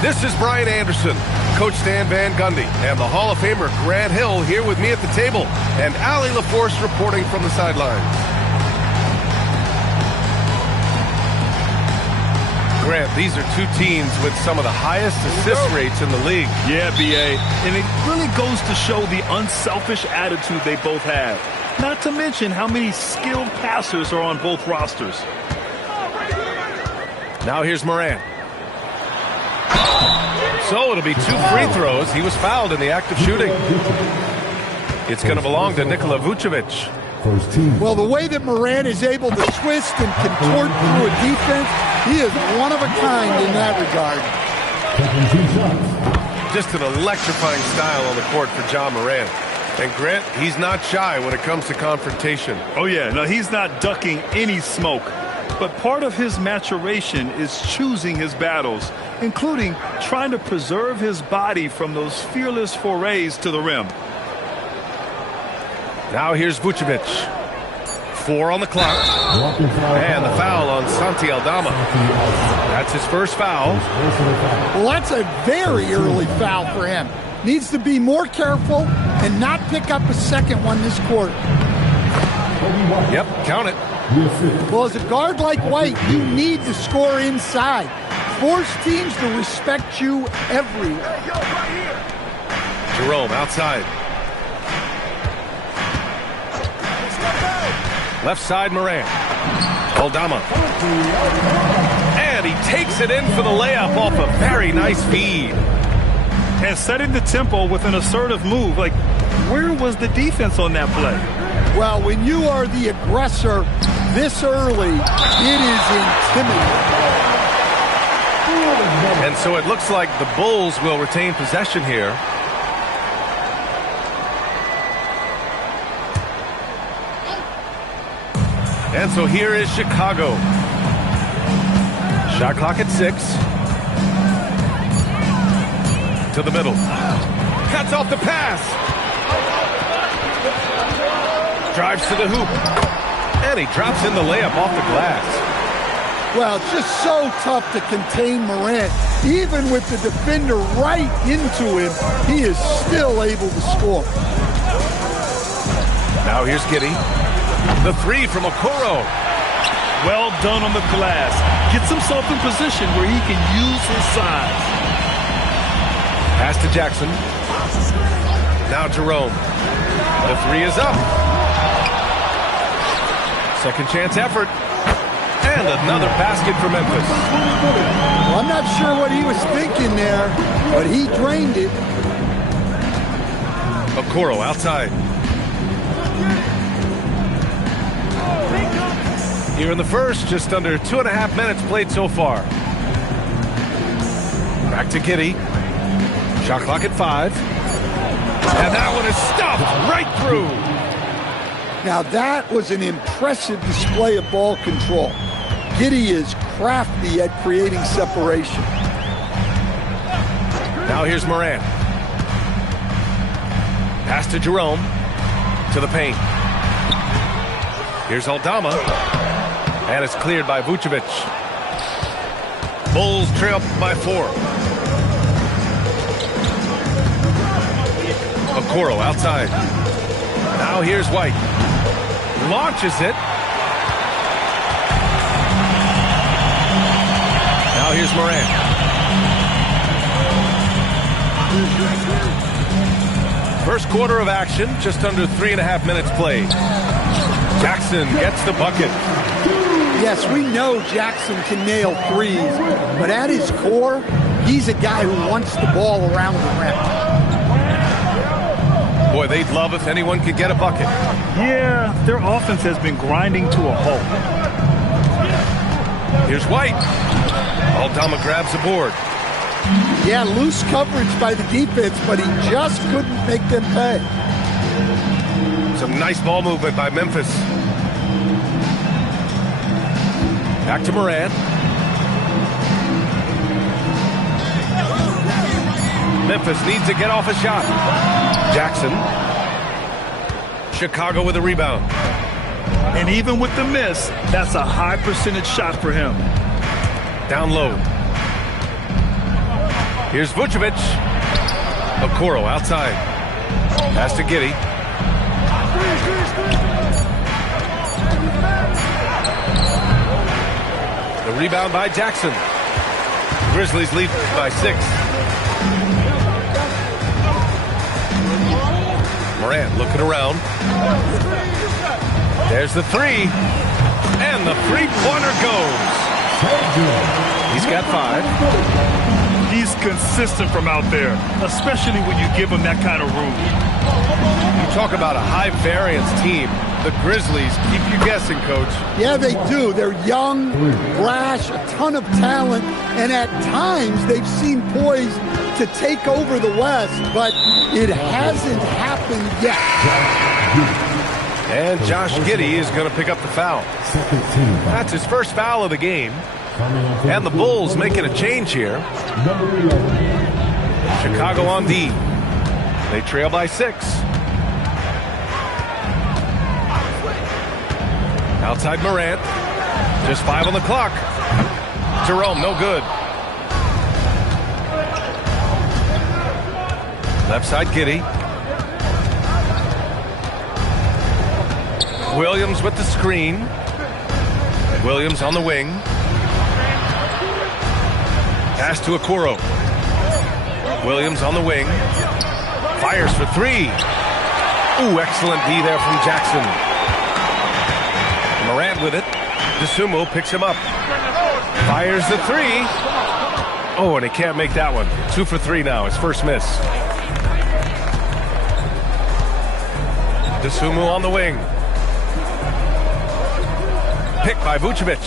This is Brian Anderson, Coach Stan Van Gundy, and the Hall of Famer Grant Hill here with me at the table, and Allie LaForce reporting from the sidelines. Grant, these are two teams with some of the highest assist rates in the league. Yeah, B.A., and it really goes to show the unselfish attitude they both have. Not to mention how many skilled passers are on both rosters. Now here's Morant. So it'll be 2 free throws. He was fouled in the act of shooting. It's going to belong to Nikola Vucevic. Well, the way that Morant is able to twist and contort through a defense, he is one of a kind in that regard. Just an electrifying style on the court for Ja Morant. And Grant, he's not shy when it comes to confrontation. Oh, yeah. No, he's not ducking any smoke. But part of his maturation is choosing his battles, including trying to preserve his body from those fearless forays to the rim. Now here's Vucevic. 4 on the clock. And the foul on Santi Aldama. That's his first foul. Well, that's a very early foul for him. Needs to be more careful and not pick up a second one this quarter. Yep, count it. Well, as a guard like White, you need to score inside. Force teams to respect you everywhere. Jerome outside. Left side, Morant. Aldama. And he takes it in for the layup off a very nice feed. And setting the tempo with an assertive move. Like, where was the defense on that play? Well, when you are the aggressor this early, it is intimidating. And so it looks like the Bulls will retain possession here. And so here is Chicago. Shot clock at 6. To the middle. Cuts off the pass. Drives to the hoop. And he drops in the layup off the glass. Well, it's just so tough to contain Morant. Even with the defender right into him, he is still able to score. Now here's Giddey. The 3 from Okoro. Well done on the glass. Gets himself in position where he can use his size. Pass to Jackson. Now Jerome. The 3 is up. Second chance effort. And another basket for Memphis. Well, I'm not sure what he was thinking there, but he drained it. Okoro outside. Here in the first, just under 2.5 minutes played so far. Back to Giddey. Shot clock at 5. And that one is stuffed right through. Now that was an impressive display of ball control. Giddey is crafty at creating separation. Now here's Morant. Pass to Jerome. To the paint. Here's Aldama. And it's cleared by Vucevic. Bulls trail by 4. Okoro outside. Now here's White. Launches it. Now here's Morant. First quarter of action, just under 3.5 minutes played. Jackson gets the bucket. Yes, we know Jackson can nail threes, but at his core, he's a guy who wants the ball around the rim. Boy, they'd love if anyone could get a bucket. Yeah, their offense has been grinding to a halt. Here's White. Aldama grabs the board. Yeah, loose coverage by the defense, but he just couldn't make them pay. Some nice ball movement by Memphis. Back to Morant. Memphis needs to get off a shot. Jackson. Chicago with a rebound. And even with the miss, that's a high percentage shot for him. Down low. Here's Vucevic. Okoro outside. Pass to Giddey. The rebound by Jackson. Grizzlies lead by 6. Morant looking around. There's the 3. And the three-pointer goes. He's got 5. He's consistent from out there, especially when you give him that kind of room. You talk about a high-variance team. The Grizzlies keep you guessing, Coach. Yeah, they do. They're young, brash, a ton of talent, and at times they've seemed poised to take over the West, but it hasn't happened yet. And Josh Giddey is going to pick up the foul. That's his first foul of the game. And the Bulls making a change here. Chicago on D. They trail by 6. Outside Morant. Just 5 on the clock. Jerome, no good. Left side, Giddey. Williams with the screen. Williams on the wing. Pass to Okoro. Williams on the wing. Fires for 3. Ooh, excellent D there from Jackson. Morant with it. DeSumo picks him up. Fires the 3. Oh, and he can't make that one. 2 for 3 now. His first miss. DeSumo on the wing. Picked by Vucevic.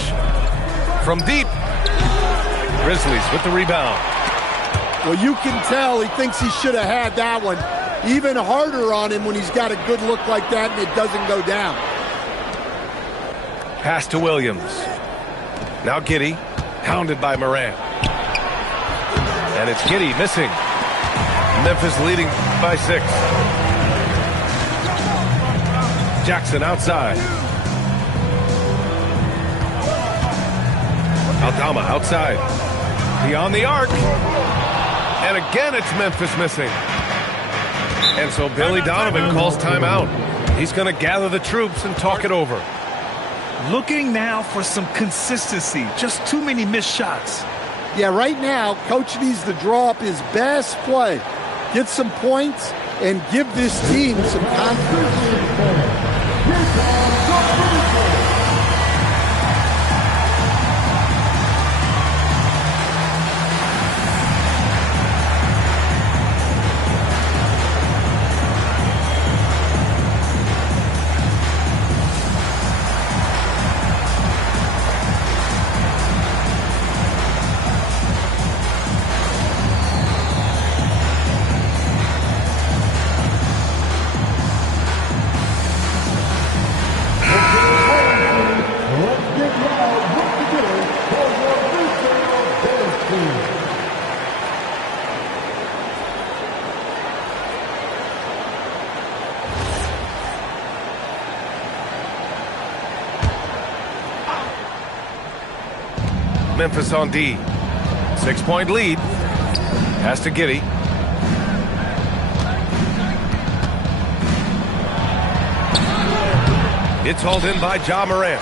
From deep. Grizzlies with the rebound. Well, you can tell he thinks he should have had that one. Even harder on him when he's got a good look like that and it doesn't go down. Pass to Williams. Now Giddey, hounded by Morant. And it's Giddey missing. Memphis leading by 6. Jackson outside. Aldama outside. Beyond the arc. And again it's Memphis missing. And so Billy Donovan calls timeout. He's going to gather the troops and talk it over. Looking now for some consistency. Just too many missed shots. Yeah, right now, Coach needs to draw up his best play. Get some points and give this team some confidence. Memphis on D. 6-point lead. Pass to Giddey. It's hauled in by Ja Morant.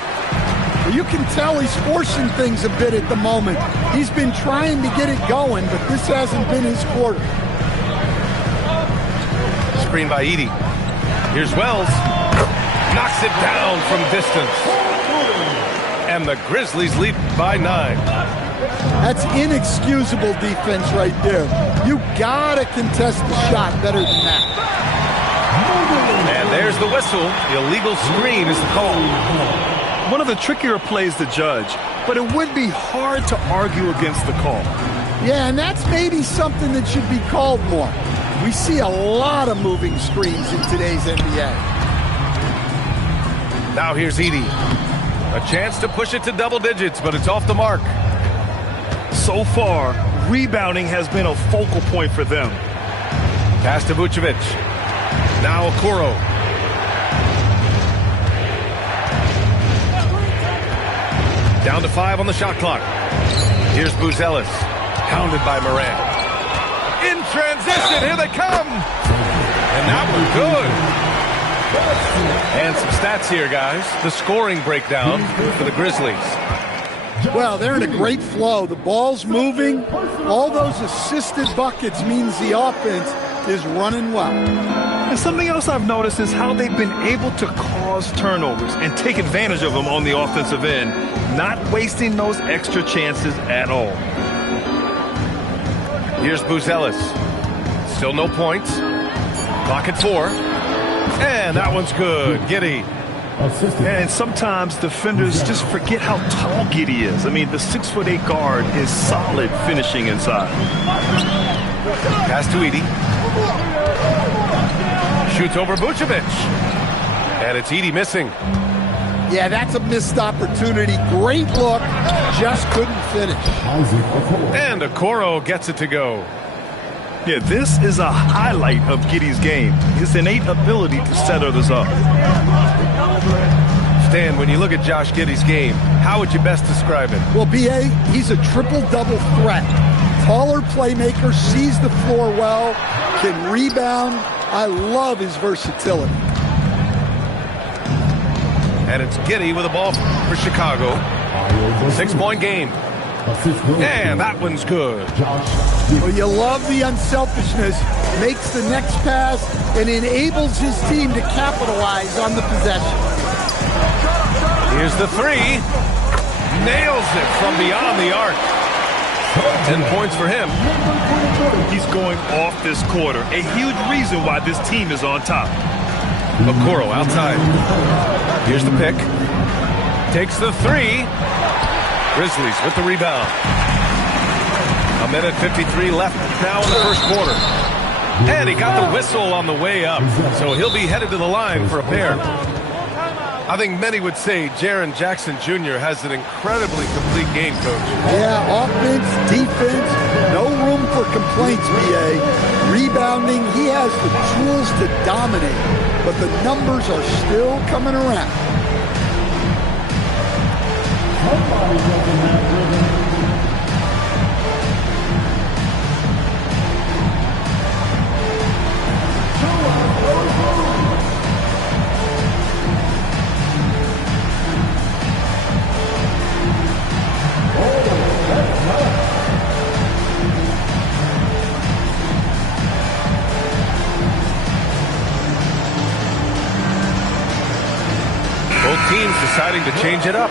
Well, you can tell he's forcing things a bit at the moment. He's been trying to get it going, but this hasn't been his quarter. Screen by Edey. Here's Wells. Knocks it down from distance. And the Grizzlies lead by 9. That's inexcusable defense right there. You gotta contest the shot better than that. And there's the whistle. The illegal screen is the call. One of the trickier plays to judge, but it would be hard to argue against the call. Yeah, and that's maybe something that should be called more. We see a lot of moving screens in today's NBA. Now here's Edey. A chance to push it to double digits, but it's off the mark. So far, rebounding has been a focal point for them. Pass to Vucevic. Now Okoro. Down to 5 on the shot clock. Here's Buzelis, hounded by Morant. transition. Here they come. And that was good. And some stats here, guys. The scoring breakdown for the Grizzlies. Well, they're in a great flow. The ball's moving. All those assisted buckets means the offense is running well. And something else I've noticed is how they've been able to cause turnovers and take advantage of them on the offensive end, not wasting those extra chances at all. Here's Buzelis. Still no points. Clock at 4. And that one's good. Giddey. And sometimes defenders just forget how tall Giddey is. I mean, the 6'8" guard is solid finishing inside. Pass to Edey. Shoots over Vucevic. And it's Edey missing. Yeah, that's a missed opportunity. Great look. Just couldn't finish. And Okoro gets it to go. Yeah, this is a highlight of Giddey's game. His innate ability to set others up. Stan, when you look at Josh Giddey's game, how would you best describe it? Well, B.A., he's a triple-double threat. Taller playmaker, sees the floor well, can rebound. I love his versatility. And it's Giddey with the ball for Chicago. 6-point game. And that one's good. Well, you love the unselfishness. Makes the next pass and enables his team to capitalize on the possession. Here's the 3. Nails it from beyond the arc. 10 points for him. He's going off this quarter. A huge reason why this team is on top. Okoro outside. Here's the pick. Takes the 3. Grizzlies with the rebound. 1:53 left now in the first quarter. And he got the whistle on the way up. So he'll be headed to the line for a pair. I think many would say Jaren Jackson Jr. has an incredibly complete game, Coach. Yeah, offense, defense, no room for complaints, B.A. Rebounding, he has the tools to dominate, but the numbers are still coming around. Somebody doesn't have rhythm. Both teams deciding to change it up.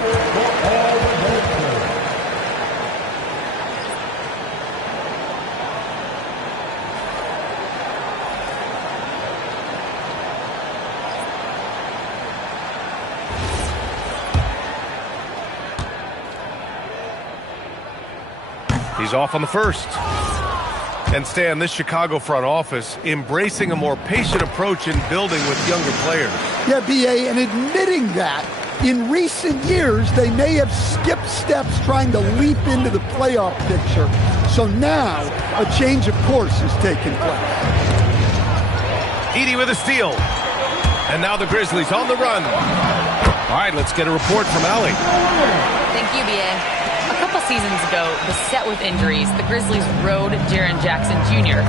He's off on the first. And Stan, this Chicago front office embracing a more patient approach in building with younger players. Yeah, B.A., and admitting that in recent years they may have skipped steps trying to leap into the playoff picture. So now a change of course is taking place. Edey with a steal. And now the Grizzlies on the run. All right, let's get a report from Allie. Thank you, B.A. A couple seasons ago, beset with injuries, the Grizzlies rode Jaren Jackson Jr.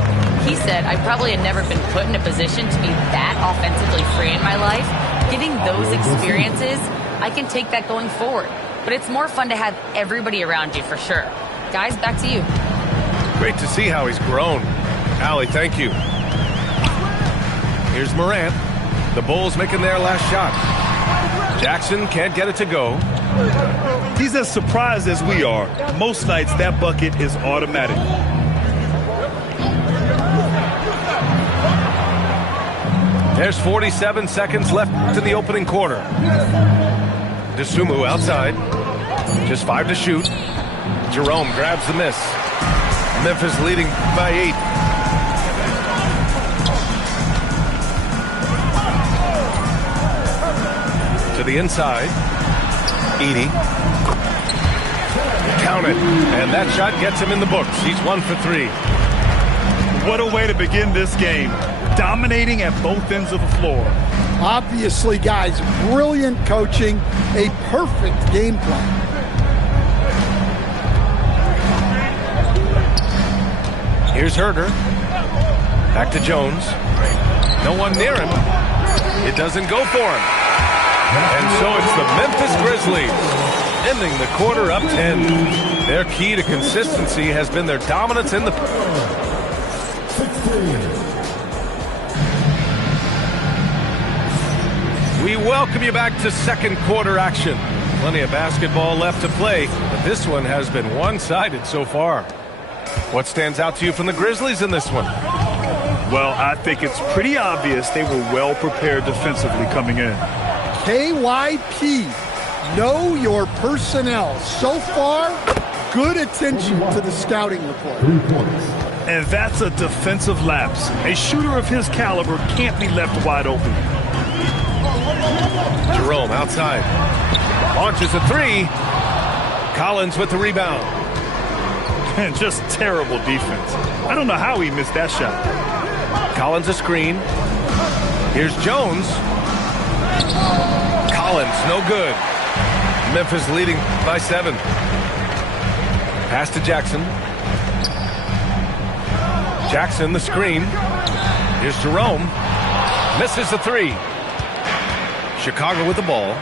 He said, I probably had never been put in a position to be that offensively free in my life. Getting those experiences, I can take that going forward. But it's more fun to have everybody around you for sure. Guys, back to you. Great to see how he's grown. Allie, thank you. Here's Morant. The Bulls making their last shot. Jackson can't get it to go. He's as surprised as we are. Most nights, that bucket is automatic. There's 47 seconds left in the opening quarter. Dosunmu outside. Just 5 to shoot. Jerome grabs the miss. Memphis leading by 8. To the inside. Edey. Count it. And that shot gets him in the books. He's 1 for 3. What a way to begin this game. Dominating at both ends of the floor. Obviously, guys, brilliant coaching, a perfect game plan. Here's Herder. Back to Jones. No one near him. It doesn't go for him. And so it's the Memphis Grizzlies ending the quarter up 10. Their key to consistency has been their dominance in the... We welcome you back to second quarter action. Plenty of basketball left to play, but this one has been one-sided so far. What stands out to you from the Grizzlies in this one? Well, I think it's pretty obvious they were well prepared defensively coming in. KYP, know your personnel. So far, good attention to the scouting report. And that's a defensive lapse. A shooter of his caliber can't be left wide open. Jerome outside. Launches a three. Collins with the rebound. And just terrible defense. I don't know how he missed that shot. Collins a screen. Here's Jones. Collins, no good. Memphis leading by 7. Pass to Jackson. Jackson, the screen. Here's Jerome. Misses the 3. Chicago with the ball.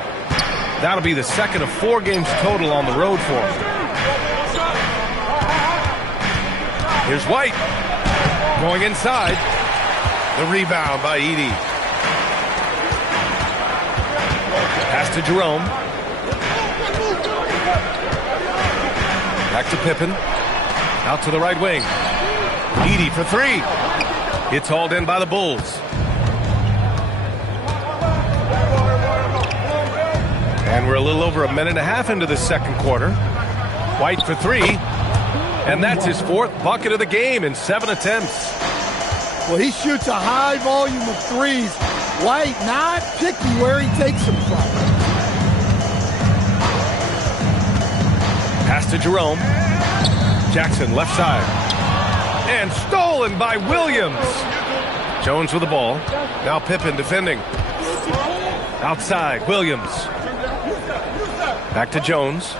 That'll be the second of 4 games total on the road for him. Here's White. Going inside. The rebound by Edey. Pass to Jerome. Back to Pippen. Out to the right wing. Edey for 3. It's hauled in by the Bulls. And we're a little over a minute and a half into the second quarter. White for 3. And that's his 4th bucket of the game in 7 attempts. Well, he shoots a high volume of threes. White not picky where he takes them from. Pass to Jerome. Jackson left side. And stolen by Williams. Jones with the ball. Now Pippen defending. Outside, Williams. Back to Jones.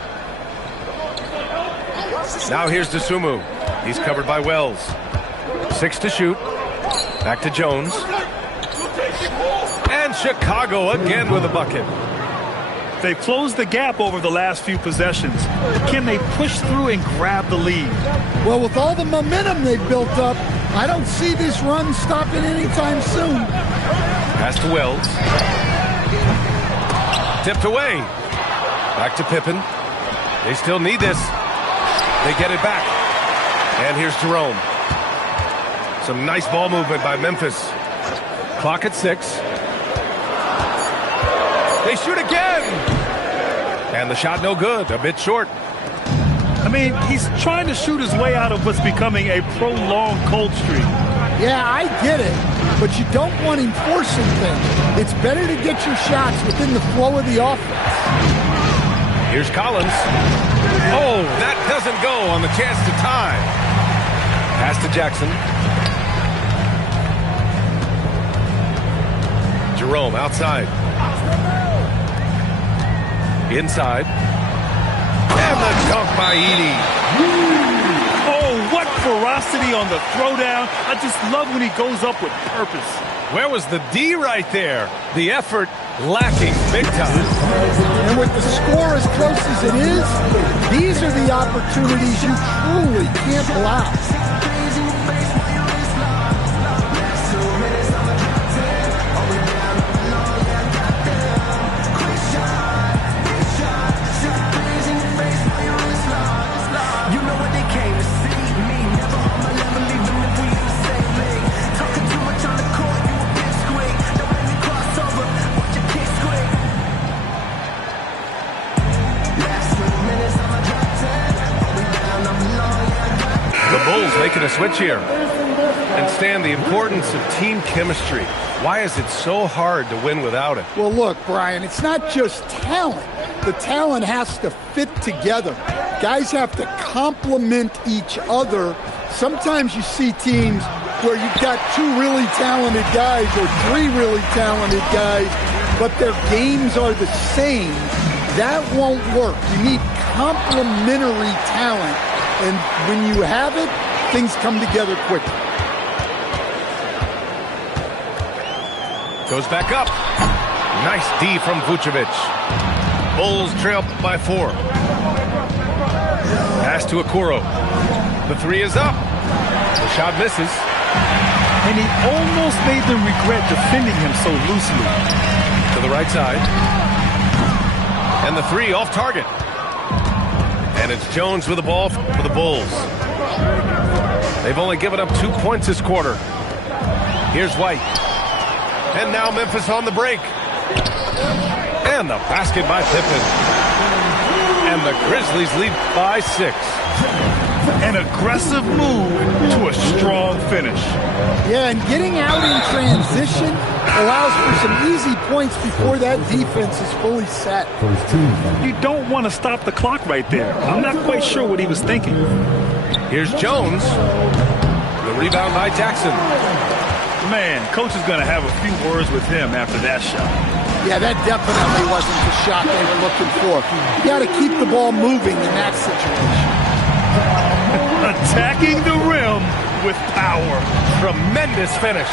Now here's Dosunmu. He's covered by Wells. 6 to shoot. Back to Jones. And Chicago again with a bucket. They've closed the gap over the last few possessions. Can they push through and grab the lead? Well, with all the momentum they've built up, I don't see this run stopping anytime soon. Pass to Wells. Tipped away. Back to Pippen. They still need this. They get it back. And here's Jerome. Some nice ball movement by Memphis. Clock at 6. They shoot again. And the shot no good. A bit short. I mean, he's trying to shoot his way out of what's becoming a prolonged cold streak. Yeah, I get it. But you don't want him forcing things. It's better to get your shots within the flow of the offense. Here's Collins. Oh, that doesn't go on the chance to tie. Pass to Jackson. Jerome outside. Inside. And the dunk by Edey. Oh, what ferocity on the throwdown. I just love when he goes up with purpose. Where was the D right there? The effort lacking big time. And with the score as close as it is, these are the opportunities you truly can't block. Bulls making a switch here. And Stan, the importance of team chemistry. Why is it so hard to win without it? Well, look, Brian, it's not just talent. The talent has to fit together. Guys have to complement each other. Sometimes you see teams where you've got 2 really talented guys or 3 really talented guys, but their games are the same. That won't work. You need complementary talent. And when you have it, things come together quickly. Goes back up. Nice D from Vucevic. Bulls trail by 4. Pass to Okoro. The 3 is up. The shot misses. And he almost made them regret defending him so loosely. To the right side. And the 3 off target. And it's Jones with the ball for the Bulls. They've only given up 2 points this quarter. Here's White. And now Memphis on the break. And the basket by Pippen. And the Grizzlies lead by 6. An aggressive move to a strong finish. Yeah, and getting out in transition allows for some easy points before that defense is fully set. You don't want to stop the clock right there. I'm not quite sure what he was thinking. Here's Jones. The rebound by Jackson. Man, coach is going to have a few words with him after that shot. Yeah, that definitely wasn't the shot they were looking for. You got to keep the ball moving in that situation. Attacking the rim with power. Tremendous finish.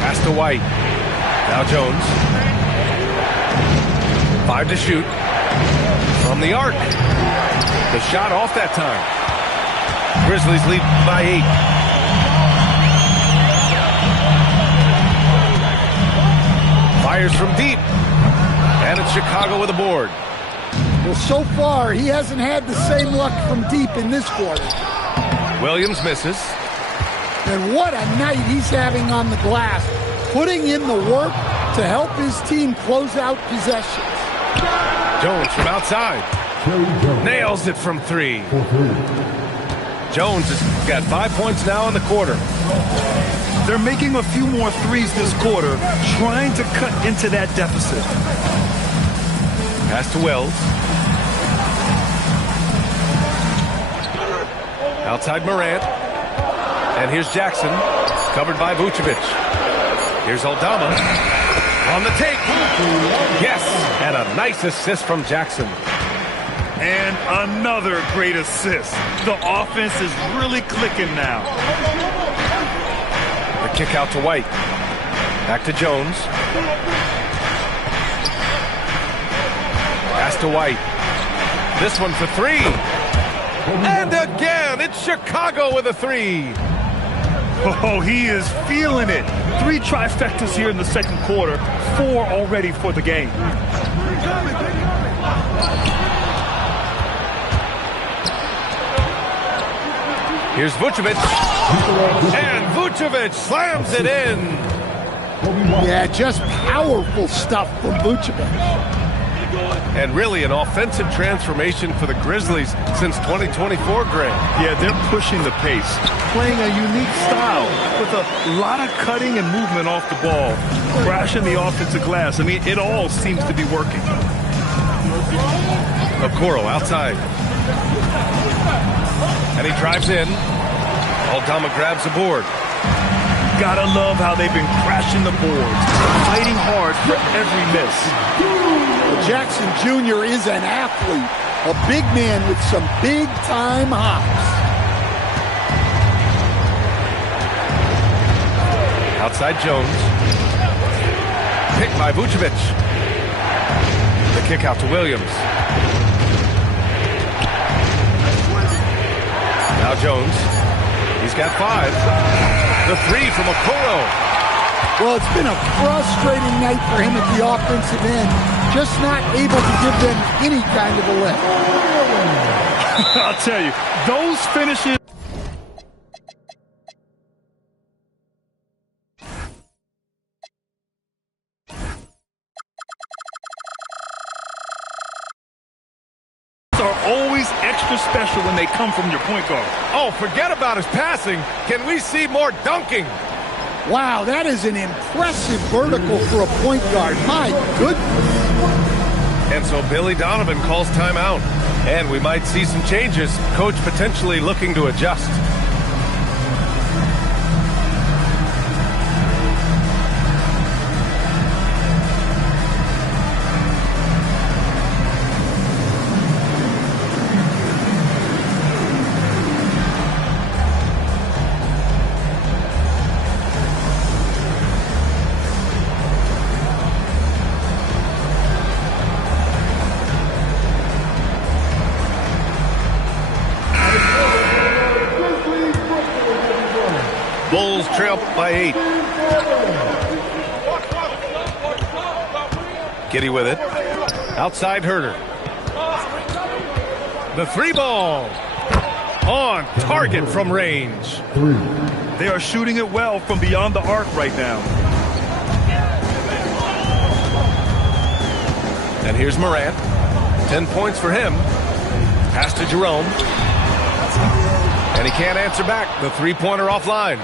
Pass to White. Now Jones. 5 to shoot. From the arc. The shot off that time. Grizzlies lead by 8. Fires from deep. And it's Chicago with a board. Well, so far, he hasn't had the same luck from deep in this quarter. Williams misses. And what a night he's having on the glass, putting in the work to help his team close out possessions. Jones from outside. Nails it from 3. Jones has got 5 points now in the quarter. They're making a few more threes this quarter, trying to cut into that deficit. Pass to Wells. Outside Morant. And here's Jackson, covered by Vucevic. Here's Aldama. On the take. Yes, and a nice assist from Jackson. And another great assist. The offense is really clicking now. The kick out to White. Back to Jones. Pass to White. This one for 3. And again, it's Chicago with a 3. Oh, he is feeling it. 3 trifectas here in the second quarter. 4 already for the game. Here's Vucevic. And Vucevic slams it in. Yeah, just powerful stuff from Vucevic. And really an offensive transformation for the Grizzlies since 2024, Greg. Yeah, they're pushing the pace, playing a unique style with a lot of cutting and movement off the ball, crashing the offensive glass. I mean, it all seems to be working. Okoro outside. And he drives in. Aldama grabs the board. Gotta love how they've been crashing the boards, fighting hard for every miss. Jackson Jr. is an athlete, a big man with some big-time hops. Outside Jones. Picked by Vucevic. The kick out to Williams. Now Jones. He's got 5. The 3 from Okoro. Well, it's been a frustrating night for him at the offensive end. Just not able to give them any kind of a lift. I'll tell you, those finishes are always extra special when they come from your point guard. Oh, forget about his passing. Can we see more dunking? Wow, that is an impressive vertical for a point guard. My goodness. And so Billy Donovan calls timeout. And we might see some changes. Coach potentially looking to adjust. trail by 8. Giddy with it. Outside Herder. The 3 ball. On target from range. They are shooting it well from beyond the arc right now. And here's Morant. 10 points for him. Pass to Jerome. And he can't answer back. The 3-pointer offline.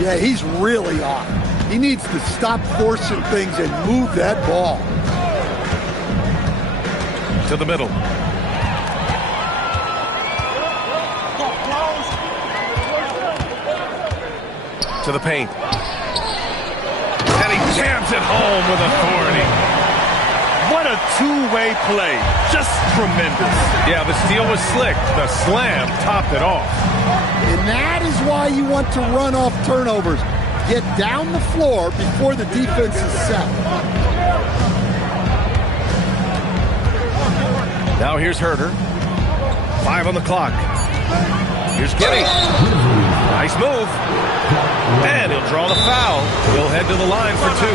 Yeah, he's really off. He needs to stop forcing things and move that ball. To the middle. To the paint. And he jams it home with authority. What a two-way play. Just tremendous. Yeah, the steal was slick. The slam topped it off. And that is why you want to run off turnovers. Get down the floor before the defense is set. Now here's Herder. 5 on the clock. Here's Giddy. Nice move. And he'll draw the foul. He'll head to the line for 2.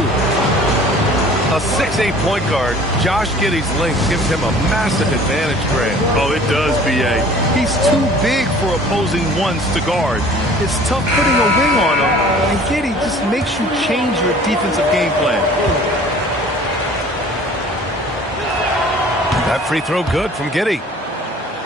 A 6'8" point guard, Josh Giddey's length gives him a massive advantage, Grant. Oh, it does, B.A. He's too big for opposing ones to guard. It's tough putting a wing on him, and Giddey just makes you change your defensive game plan. That free throw good from Giddy.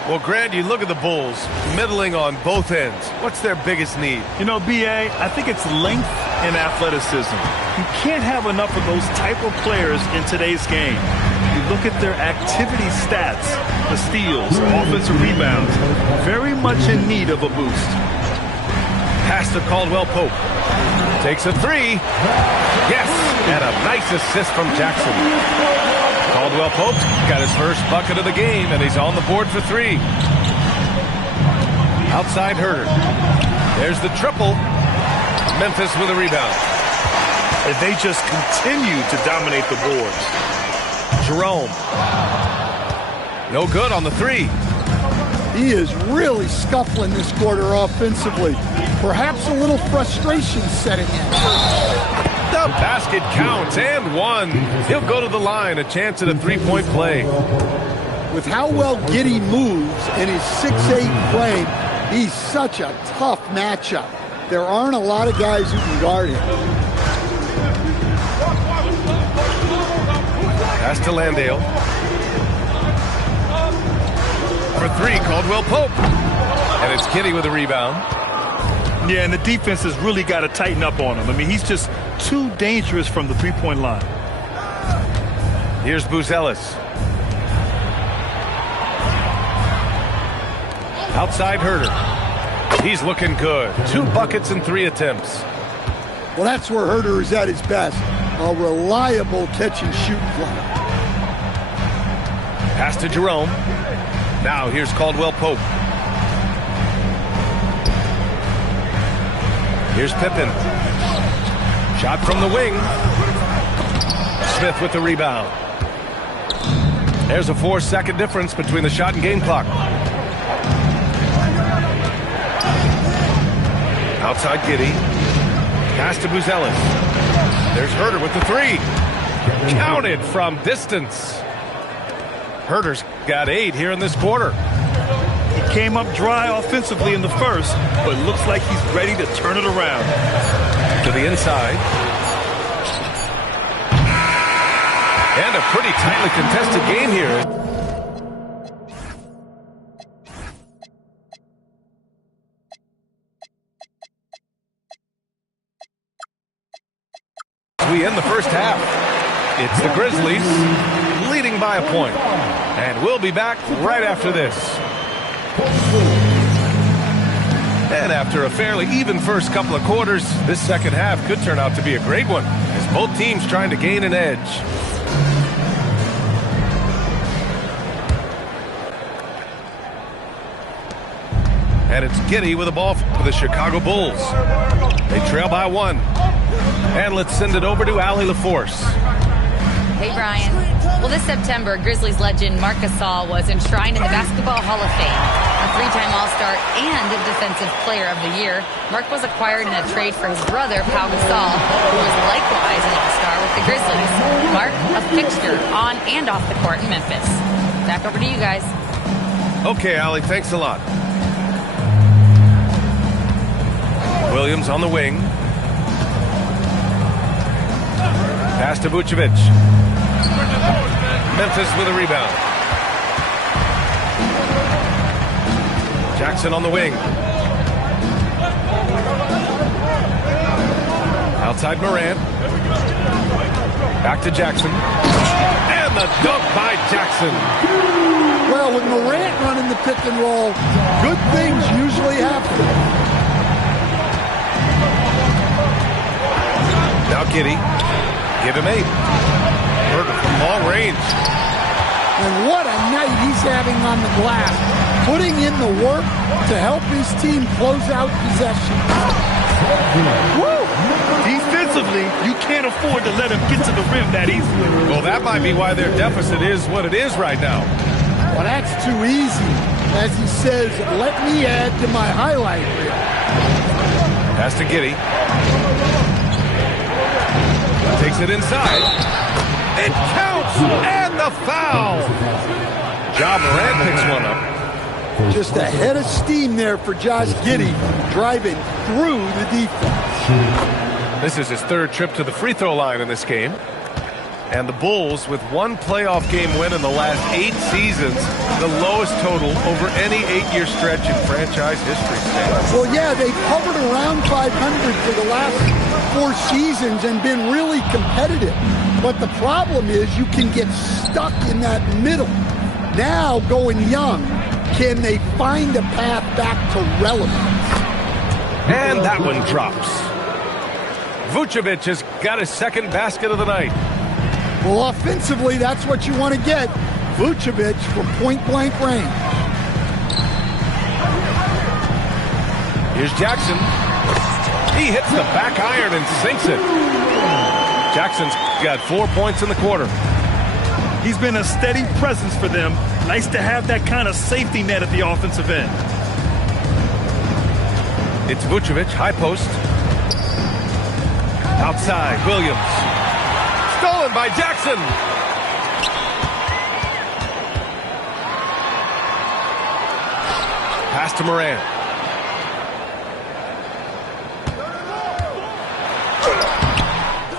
Well, Grant, you look at the Bulls, middling on both ends. What's their biggest need? You know, B.A., I think it's length and athleticism. You can't have enough of those type of players in today's game. You look at their activity stats, the steals, offensive rebounds, very much in need of a boost. Pass to Caldwell Pope. Takes a 3. Yes, and a nice assist from Jackson. Caldwell Pope got his first bucket of the game, and he's on the board for 3. Outside Herder. There's the triple. Memphis with a rebound. And they just continue to dominate the boards. Jerome. No good on the 3. He is really scuffling this quarter offensively. Perhaps a little frustration setting in. The basket counts and 1. He'll go to the line, a chance at a 3-point play. With how well Giddy moves and his 6'8" frame, he's such a tough matchup. There aren't a lot of guys who can guard him. Pass to Landale. For 3, Caldwell Pope. And it's Giddy with a rebound. Yeah, and the defense has really got to tighten up on him. I mean, he's just too dangerous from the 3-point line. Here's Buzelis. Outside Herder. He's looking good. 2 buckets and 3 attempts. Well, that's where Herder is at his best. A reliable catch-and-shoot player. Pass to Jerome. Now here's Caldwell Pope. Here's Pippen. Shot from the wing. Smith with the rebound. There's a 4-second difference between the shot and game clock. Outside Giddy. Pass to Buzelis. There's Herder with the 3. Counted from distance. Herder's got 8 here in this quarter. He came up dry offensively in the first, but looks like he's ready to turn it around. To the inside. And a pretty tightly contested game here. We end the first half. It's the Grizzlies leading by a point. And we'll be back right after this. And after a fairly even first couple of quarters, this second half could turn out to be a great one, as both teams trying to gain an edge. And it's Giddy with the ball for the Chicago Bulls. They trail by 1. And let's send it over to Allie LaForce. Hey, Brian. Well, this September, Grizzlies legend Marc Gasol was enshrined in the Basketball Hall of Fame. A three-time All-Star and Defensive Player of the Year, Marc was acquired in a trade for his brother, Pau Gasol, who was likewise an All-Star with the Grizzlies. Marc, a fixture on and off the court in Memphis. Back over to you guys. Okay, Allie, thanks a lot. Williams on the wing. Pass to Vucevic. Memphis with a rebound. Jackson on the wing. Outside Morant. Back to Jackson. And the dunk by Jackson. Well, with Morant running the pick and roll, good things usually happen. Now Giddey. Give him 8. Burger from long range. And what a night he's having on the glass. Putting in the work to help his team close out possession. Woo! Defensively, you can't afford to let him get to the rim that easily. Well, that might be why their deficit is what it is right now. Well, that's too easy. As he says, let me add to my highlight reel. Pass to Giddey. Takes it inside. It counts! And the foul! Ja Morant picks one up. Just a head of steam there for Josh Giddey, driving through the defense. This is his third trip to the free throw line in this game. And the Bulls, with one playoff game win in the last 8 seasons, the lowest total over any 8-year stretch in franchise history. Well, yeah, they've hovered around 500 for the last 4 seasons and been really competitive. But the problem is you can get stuck in that middle. Now, going young, can they find a path back to relevance? And that one drops. Vucevic has got his second basket of the night. Well, offensively, that's what you want to get. Vucevic from point-blank range. Here's Jackson. He hits the back iron and sinks it. Jackson's got 4 points in the quarter. He's been a steady presence for them. Nice to have that kind of safety net at the offensive end. It's Vucevic, high post. Outside, Williams. Stolen by Jackson. Pass to Morant.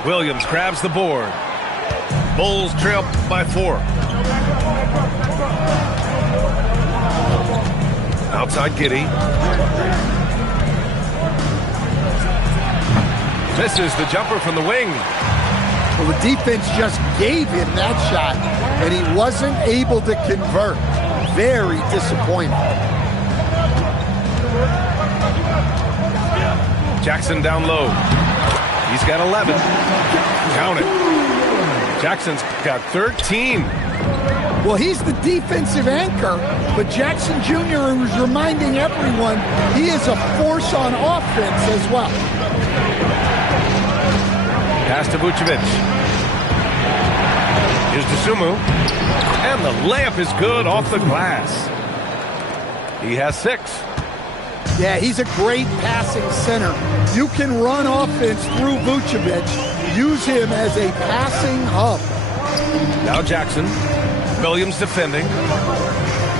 Williams grabs the board. Bulls trail by 4. Outside Giddey. Misses the jumper from the wing. Well, the defense just gave him that shot, and he wasn't able to convert. Very disappointing. Jackson down low. He's got 11. Count it. Jackson's got 13. Well, he's the defensive anchor, but Jackson Jr. is reminding everyone he is a force on offense as well. Pass to Vucevic. Here's Dosunmu. And the layup is good off the glass. He has 6. Yeah, he's a great passing center. You can run offense through Vucevic. Use him as a passing hub. Now Jackson. Williams defending.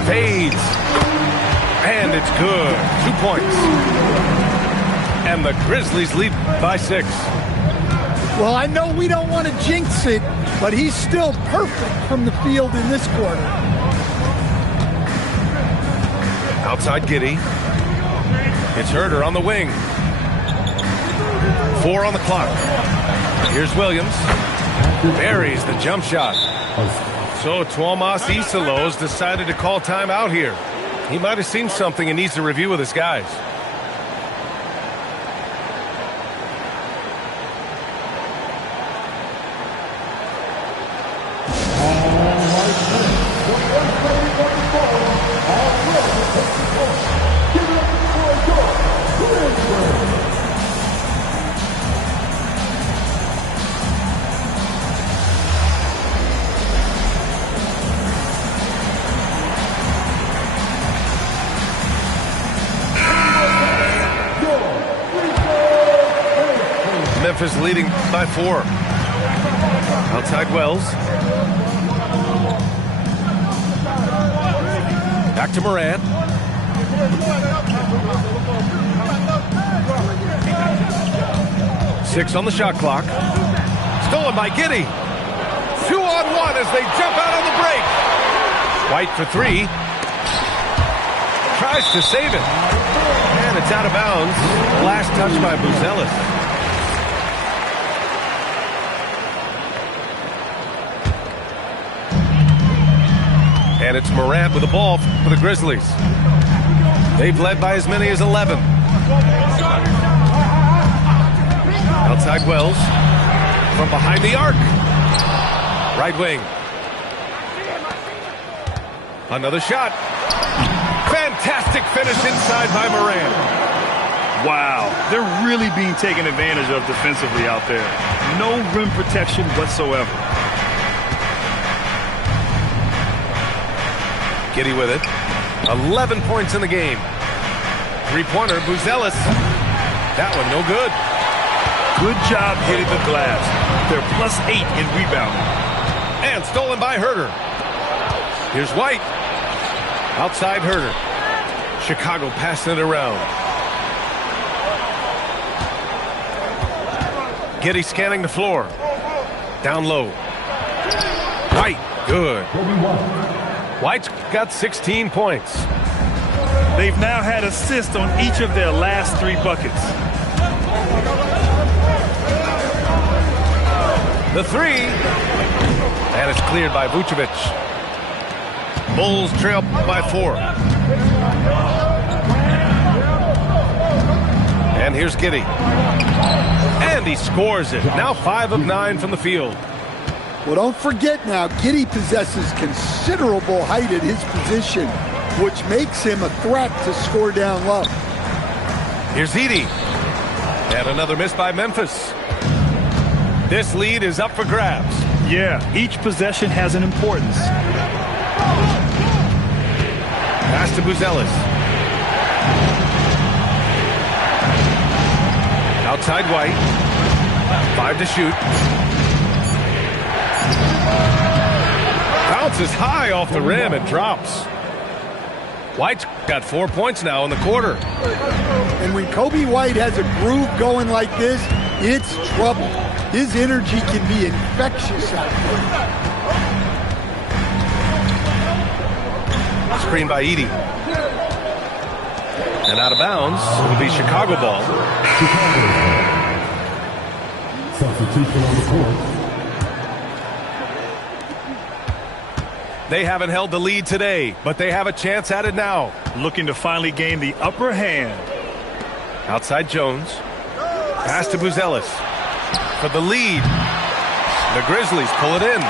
Fades. And it's good. 2 points. And the Grizzlies lead by 6. Well, I know we don't want to jinx it, but he's still perfect from the field in this quarter. Outside Giddey. It's Herter on the wing. 4 on the clock. Here's Williams. Buries the jump shot. So Tuomas Isalos decided to call timeout here. He might have seen something and needs to review with his guys. Memphis leading by 4. Outside Wells. Back to Morant. Six on the shot clock. Stolen by Giddey. 2-on-1 as they jump out on the break. White for 3. Tries to save it. And it's out of bounds. Last touch by Buzelis. And it's Morant with the ball for the Grizzlies. They've led by as many as 11. Outside Wells. From behind the arc. Right wing. Another shot. Fantastic finish inside by Morant. Wow, they're really being taken advantage of defensively out there. No rim protection whatsoever. Giddey with it. 11 points in the game. Three-pointer, Buzelis. That one no good. Good job hitting the glass. They're +8 in rebounding. And stolen by Herter. Here's White. Outside Herter. Chicago passing it around. Giddey scanning the floor. Down low. White. Good. White's got 16 points. They've now had assists on each of their last 3 buckets. The 3. And it's cleared by Vucevic. Bulls trail by 4. And here's Giddey. And he scores it. Now 5 of 9 from the field. Well, don't forget now, Giddey possesses considerable height at his position, which makes him a threat to score down low. Here's Edey. And another miss by Memphis. This lead is up for grabs. Yeah, each possession has an importance. Pass to Buzelis. Outside White. 5 to shoot. Bounces high off the rim and drops. White's got 4 points now in the quarter. And when Kobe White has a groove going like this, it's trouble. His energy can be infectious out there. Screen by Edey. And out of bounds. It'll be Chicago ball. Substitution on the court. They haven't held the lead today, but they have a chance at it now. Looking to finally gain the upper hand. Outside Jones. Pass to Buzelis. For the lead. The Grizzlies pull it in.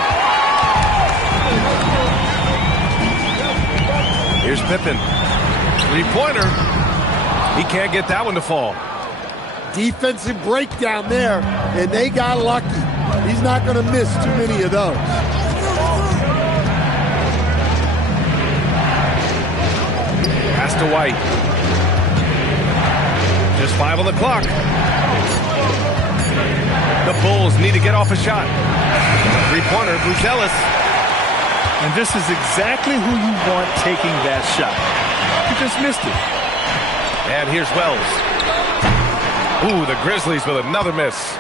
Here's Pippen. Three-pointer. He can't get that one to fall. Defensive breakdown there, and they got lucky. He's not going to miss too many of those. Pass to White. Just 5 on the clock. The Bulls need to get off a shot. Three-pointer, Buzelis. And this is exactly who you want taking that shot. You just missed it. And here's Wells. Ooh, the Grizzlies with another miss.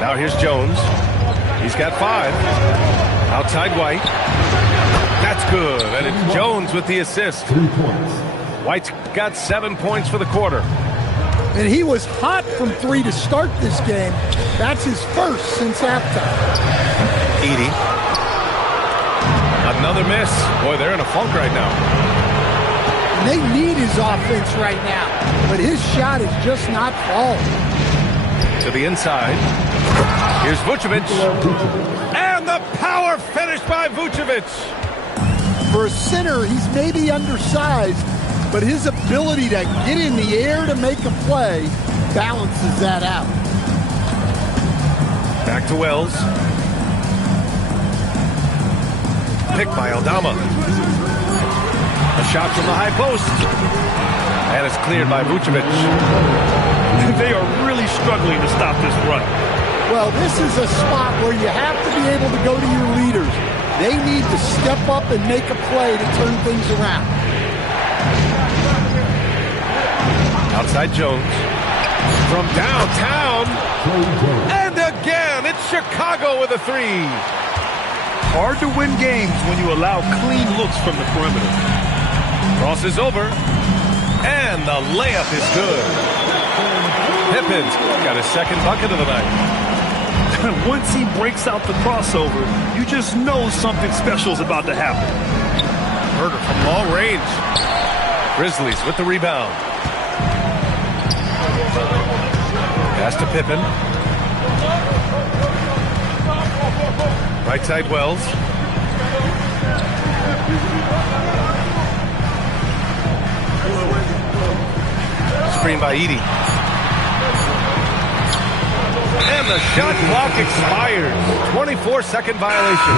Now here's Jones. He's got 5. Outside White. That's good. And it's Jones with the assist. 3 points. White's got 7 points for the quarter. And he was hot from 3 to start this game. That's his first since halftime. Edey. Another miss. Boy, they're in a funk right now. And they need his offense right now. But his shot is just not falling. To the inside. Here's Vucevic. And the power finish by Vucevic. For a center, he's maybe undersized, but his ability to get in the air to make a play balances that out. Back to Wells. Picked by Aldama. A shot from the high post. And it's cleared by Vucevic. They are really struggling to stop this run. Well, this is a spot where you have to be able to go to your leaders. They need to step up and make a play to turn things around. Outside Jones. From downtown. And again, it's Chicago with a three. Hard to win games when you allow clean looks from the perimeter. Crosses over. And the layup is good. Pippin's got his second bucket of the night. Once he breaks out the crossover, you just know something special is about to happen. Herter from long range. Grizzlies with the rebound. Pass to Pippen. Right side Wells. Screen by Edey. And the shot clock expires. 24-second violation.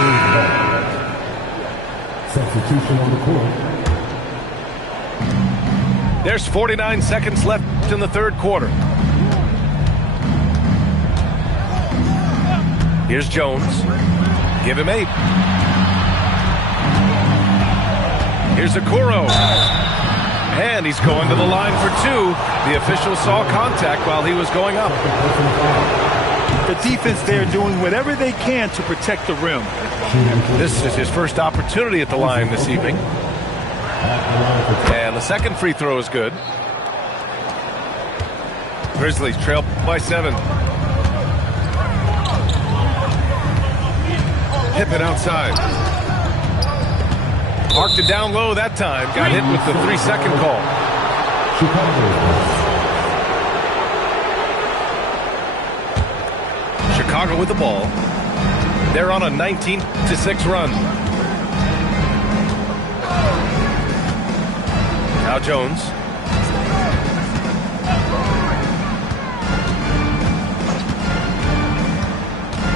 Substitution on the court. There's 49 seconds left in the third quarter. Here's Jones. Give him 8. Here's Okoro. And he's going to the line for 2. The official saw contact while he was going up. The defense there doing whatever they can to protect the rim. This is his first opportunity at the line this evening. And the second free throw is good. Grizzlies trail by 7. Pippen outside. Parked it down low that time. Got hit with the 3-second call. Chicago with the ball. They're on a 19-6 run. Now Jones.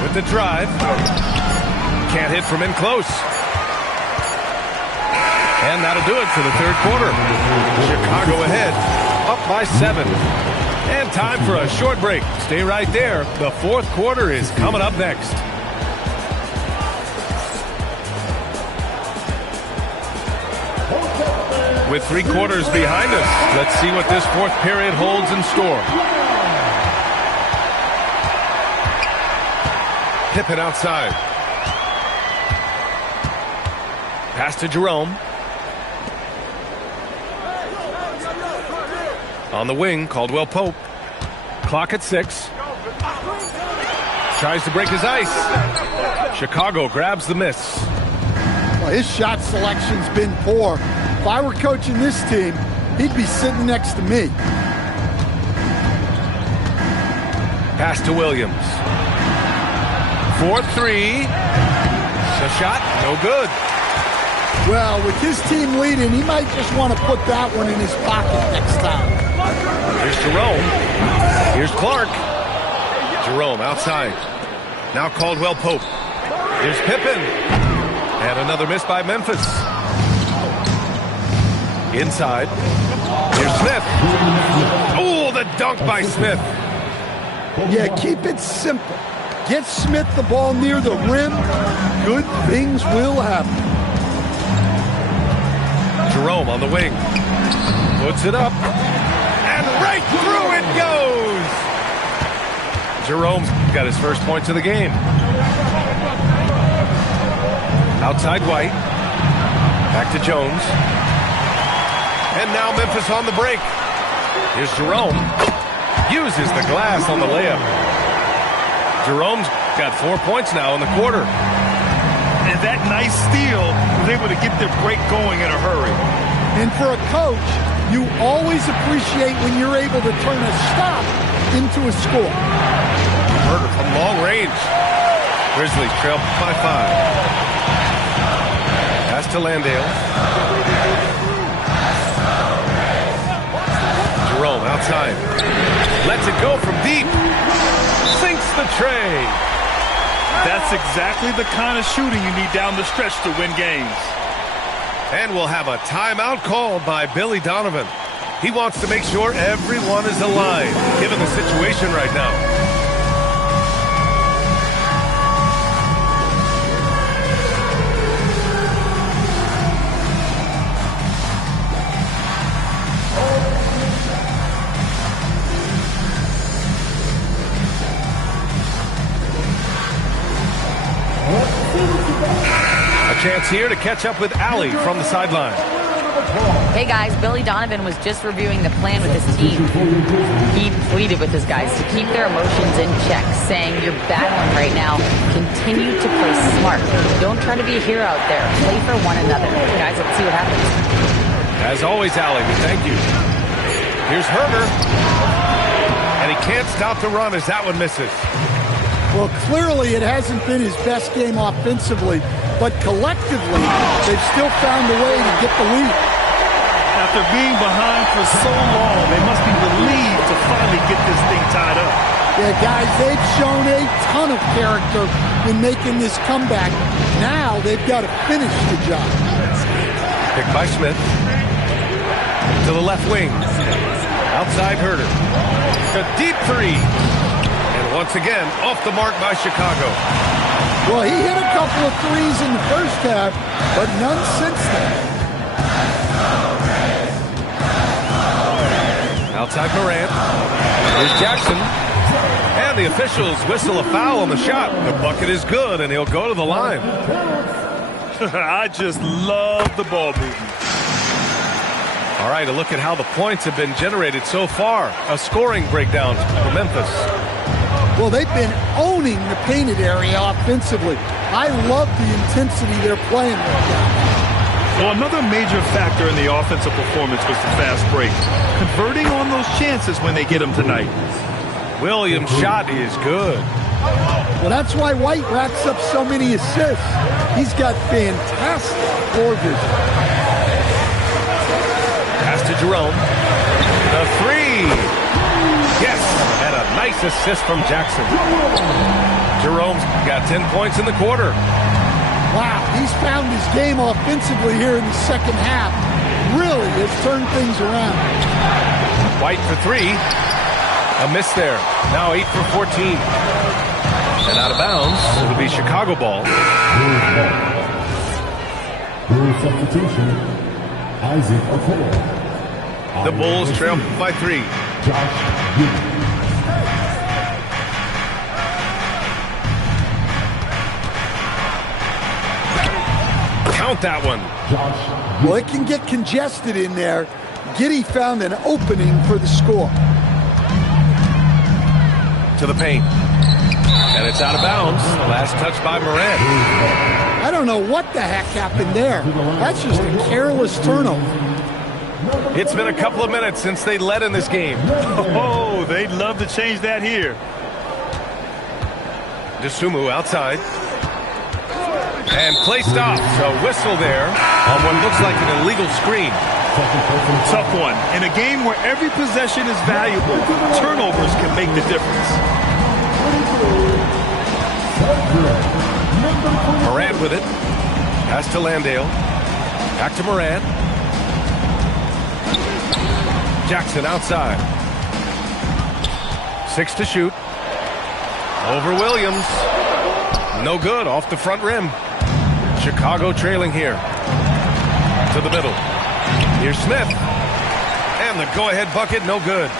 With the drive. Can't hit from in close. And that'll do it for the third quarter. Chicago ahead, up by 7. And time for a short break. Stay right there. The fourth quarter is coming up next. With 3 quarters behind us, let's see what this fourth period holds in store. Pippen outside. Pass to Jerome. On the wing, Caldwell Pope. Clock at 6. Tries to break his ice. Chicago grabs the miss. Well, his shot selection's been poor. If I were coaching this team, he'd be sitting next to me. Pass to Williams. 4-3. The shot, no good. Well, with his team leading, he might just want to put that one in his pocket next time. Here's Jerome. Here's Clark. Jerome outside. Now Caldwell Pope. Here's Pippen. And another miss by Memphis. Inside. Here's Smith. Oh, the dunk by Smith. Yeah, keep it simple. Get Smith the ball near the rim. Good things will happen. Jerome on the wing. Puts it up. And right through it goes. Jerome's got his first points of the game. Outside White. Back to Jones. And now Memphis on the break. Here's Jerome. Uses the glass on the layup. Jerome's got 4 points now in the quarter. And that nice steal was able to get their break going in a hurry. And for a coach, you always appreciate when you're able to turn a stop into a score. Herter from long range. Grizzlies trail by 5. Pass to Landale. Jerome outside. Lets it go from deep. Sinks the tray. That's exactly the kind of shooting you need down the stretch to win games. And we'll have a timeout called by Billy Donovan. He wants to make sure everyone is aligned, given the situation right now. A chance here to catch up with Allie from the sideline. Hey guys, Billy Donovan was just reviewing the plan with his team. He pleaded with his guys to keep their emotions in check, saying, "You're battling right now. Continue to play smart. Don't try to be a hero out there. Play for one another." Guys, let's see what happens. As always, Allie, thank you. Here's Herder. And he can't stop the run as that one misses. Well, clearly it hasn't been his best game offensively, but collectively, they've still found a way to get the lead. After being behind for so long, they must be relieved to finally get this thing tied up. Yeah, guys, they've shown a ton of character in making this comeback. Now they've got to finish the job. Picked by Smith. To the left wing. Outside Herder. A deep three. And once again, off the mark by Chicago. Well, he hit a couple of threes in the first half, but none since then. Outside Morant. Here's Jackson. And the officials whistle a foul on the shot. The bucket is good, and he'll go to the line. I just love the ball movement. All right, a look at how the points have been generated so far. A scoring breakdown for Memphis. Well, they've been owning the painted area offensively. I love the intensity they're playing with now. Well, another major factor in the offensive performance was the fast break. Converting on those chances when they get them tonight. Williams' shot is good. Well, that's why White racks up so many assists. He's got fantastic floor vision. Pass to Jerome. The three. Yes, and a nice assist from Jackson. Jerome's got 10 points in the quarter. Wow, he's found his game offensively here in the second half. Really has turned things around. White for three. A miss there. Now 8 for 14. And out of bounds, it'll be Chicago ball. Substitution, Isaac Okoro. The Bulls trail by 3. Count that one. Well, it can get congested in there. Giddey found an opening for the score. To the paint. And it's out of bounds. Last touch by Morant. I don't know what the heck happened there. That's just a careless turnover. It's been a couple of minutes since they led in this game. Oh, they'd love to change that here. DeSumo outside. And Clay stops. A whistle there on what looks like an illegal screen. Tough one. In a game where every possession is valuable, turnovers can make the difference. Morant with it. Pass to Landale. Back to Morant. Jackson outside. 6 to shoot. Over Williams. No good. Off the front rim. Chicago trailing here. To the middle. Here's Smith. And the go-ahead bucket, no good.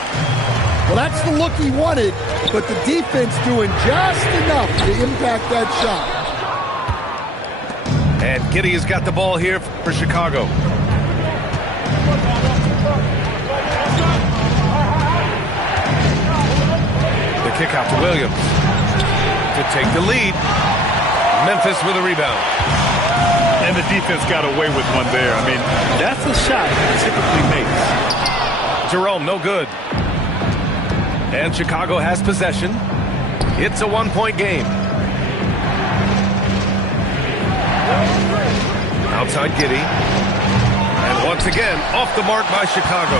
Well, that's the look he wanted, but the defense doing just enough to impact that shot. And Giddey has got the ball here for Chicago. The kick out to Williams to take the lead. Memphis with a rebound. And the defense got away with one there. I mean, that's a shot he typically makes. Jerome, no good. And Chicago has possession. It's a one-point game. Outside Giddey. And once again, off the mark by Chicago.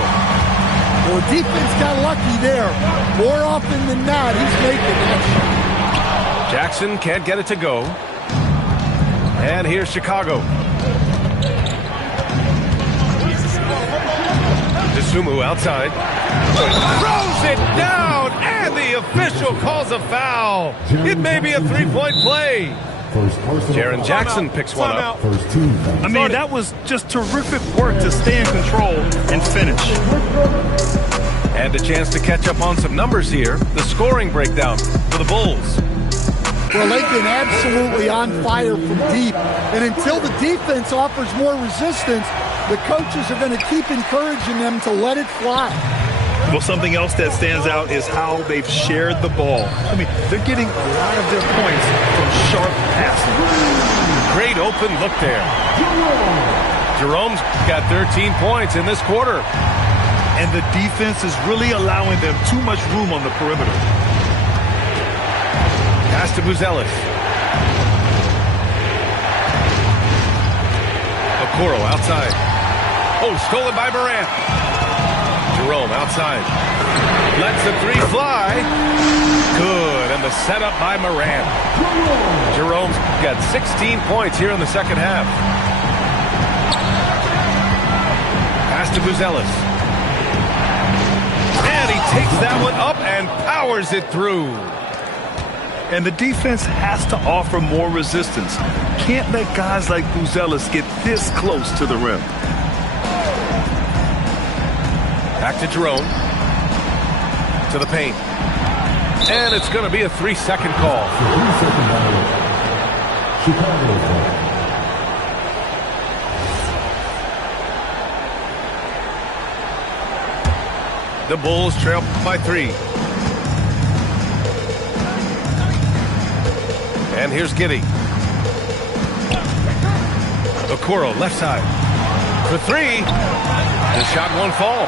Well, defense got lucky there. More often than not, he's making that shot. Jackson can't get it to go. And here's Chicago. DeSumo outside. Throws it down, and the official calls a foul. It may be a three-point play. Jaren Jackson picks one up. I mean, that was just terrific work to stay in control and finish. And a chance to catch up on some numbers here. The scoring breakdown for the Bulls. Well, they've been absolutely on fire from deep. And until the defense offers more resistance, the coaches are going to keep encouraging them to let it fly. Well, something else that stands out is how they've shared the ball. I mean, they're getting a lot of their points from sharp passing. Great open look there. Jerome's got 13 points in this quarter. And the defense is really allowing them too much room on the perimeter. Pass to Buzelis. Okoro outside. Oh, stolen by Morant. Jerome outside. Lets the three fly. Good, and the setup by Morant. Jerome's got 16 points here in the second half. Pass to Buzelis. And he takes that one up and powers it through. And the defense has to offer more resistance. Can't let guys like Buzelis get this close to the rim. Back to Jerome. To the paint. And it's going to be a 3-second call. The Bulls trail by 3. And here's Giddey. Okoro left side. For 3. The shot won't fall.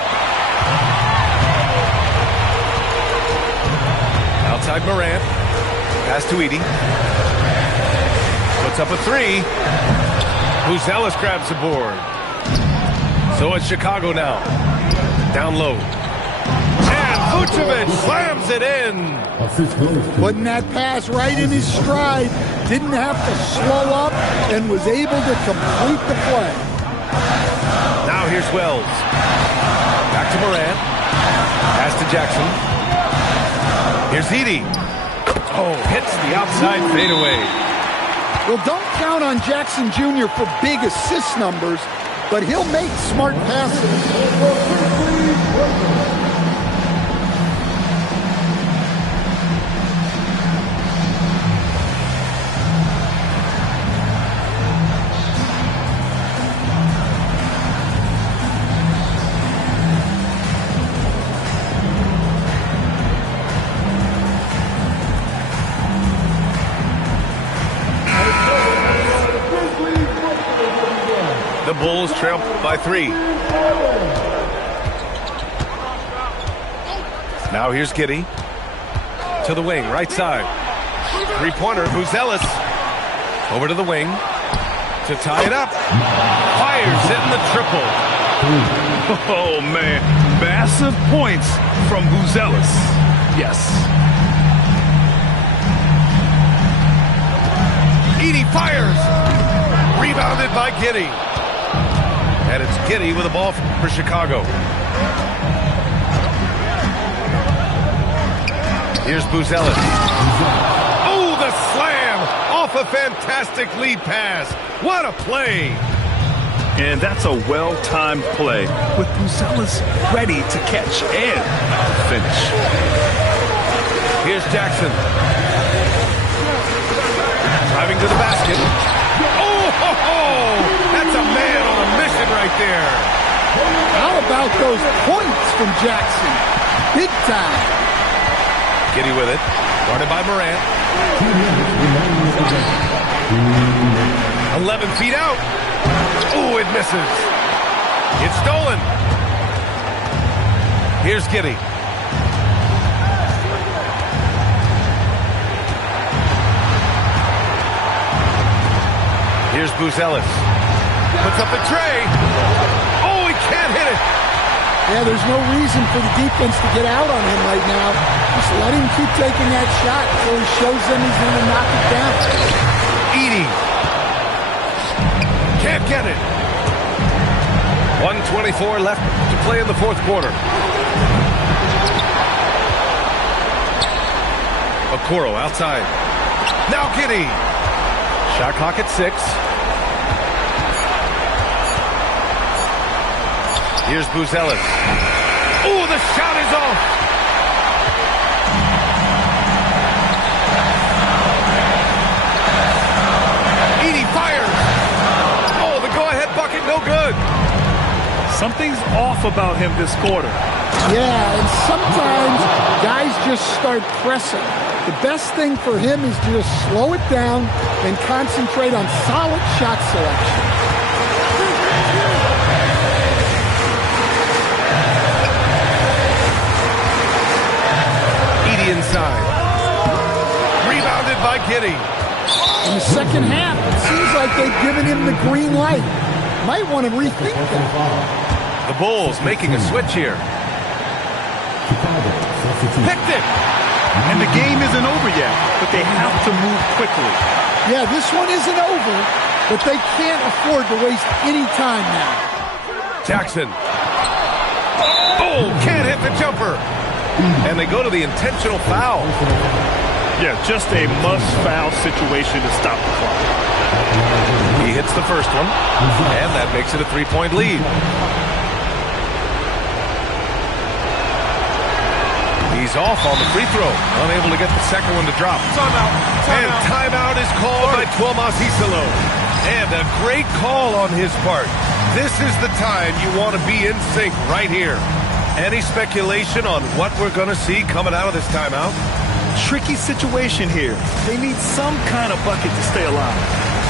Outside Morant. Pass to Edey. Puts up a 3. Buzelis grabs the board. So it's Chicago now. Down low. And Vucevic slams it in. Putting that pass right in his stride. Didn't have to slow up and was able to complete the play. Now here's Wells. Back to Morant. Pass to Jackson. Here's Edey. Oh, hits the outside fadeaway. Well, don't count on Jackson Jr. for big assist numbers, but he'll make smart passes. The Bulls trail by 3. Now here's Giddey. To the wing, right side. Three-pointer, Buzelis. Over to the wing. To tie it up. Fires it in the triple. Oh, man. Massive points from Buzelis. Yes. Edey fires. Rebounded by Giddey. And it's Giddey with the ball for Chicago. Here's Buzelis. Oh, the slam off a fantastic lead pass. What a play. And that's a well-timed play with Buzelis ready to catch and finish. Here's Jackson. Driving to the basket. Oh, that's a man on a mission right there. How about those points from Jackson? Big time. Giddey with it. Guarded by Morant. 11 feet out. Oh, it misses. It's stolen. Here's Giddey. Here's Buzelis. Puts up a tray. Oh, he can't hit it. Yeah, there's no reason for the defense to get out on him right now. Just let him keep taking that shot until he shows them he's going to knock it down. Edey. Can't get it. 1:24 left to play in the fourth quarter. Okoro outside. Now Giddey. Shot clock at 6. Here's Buzelis. Oh, the shot is off. Edey fires. Oh, the go-ahead bucket, no good. Something's off about him this quarter. Yeah, and sometimes guys just start pressing. The best thing for him is to just slow it down and concentrate on solid shot selection. Edey inside. Rebounded by Giddey. In the second half, it seems like they've given him the green light. Might want to rethink that. The Bulls making a switch here. Picked it. And the game isn't over yet, but they have to move quickly. Yeah, this one isn't over, but they can't afford to waste any time now. Jackson. Oh, can't hit the jumper. And they go to the intentional foul. Yeah, just a must-foul situation to stop the clock. He hits the first one, and that makes it a 3-point lead. He's off on the free throw, unable to get the second one to drop. Timeout. And timeout is called by Tuomas Isalo. And a great call on his part. This is the time you want to be in sync right here. Any speculation on what we're going to see coming out of this timeout? Tricky situation here. They need some kind of bucket to stay alive.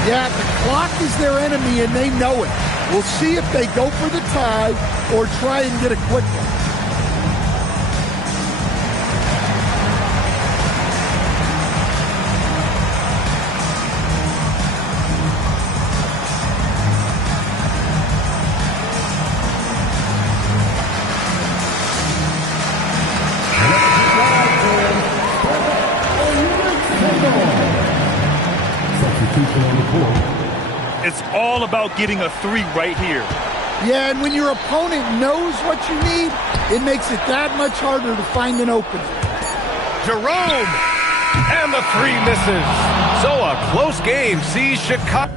Yeah, the clock is their enemy, and they know it. We'll see if they go for the tie or try and get a quick one. It's all about getting a 3 right here. Yeah, and when your opponent knows what you need, it makes it that much harder to find an opening. Jerome! And the 3 misses. So a close game sees Chicago.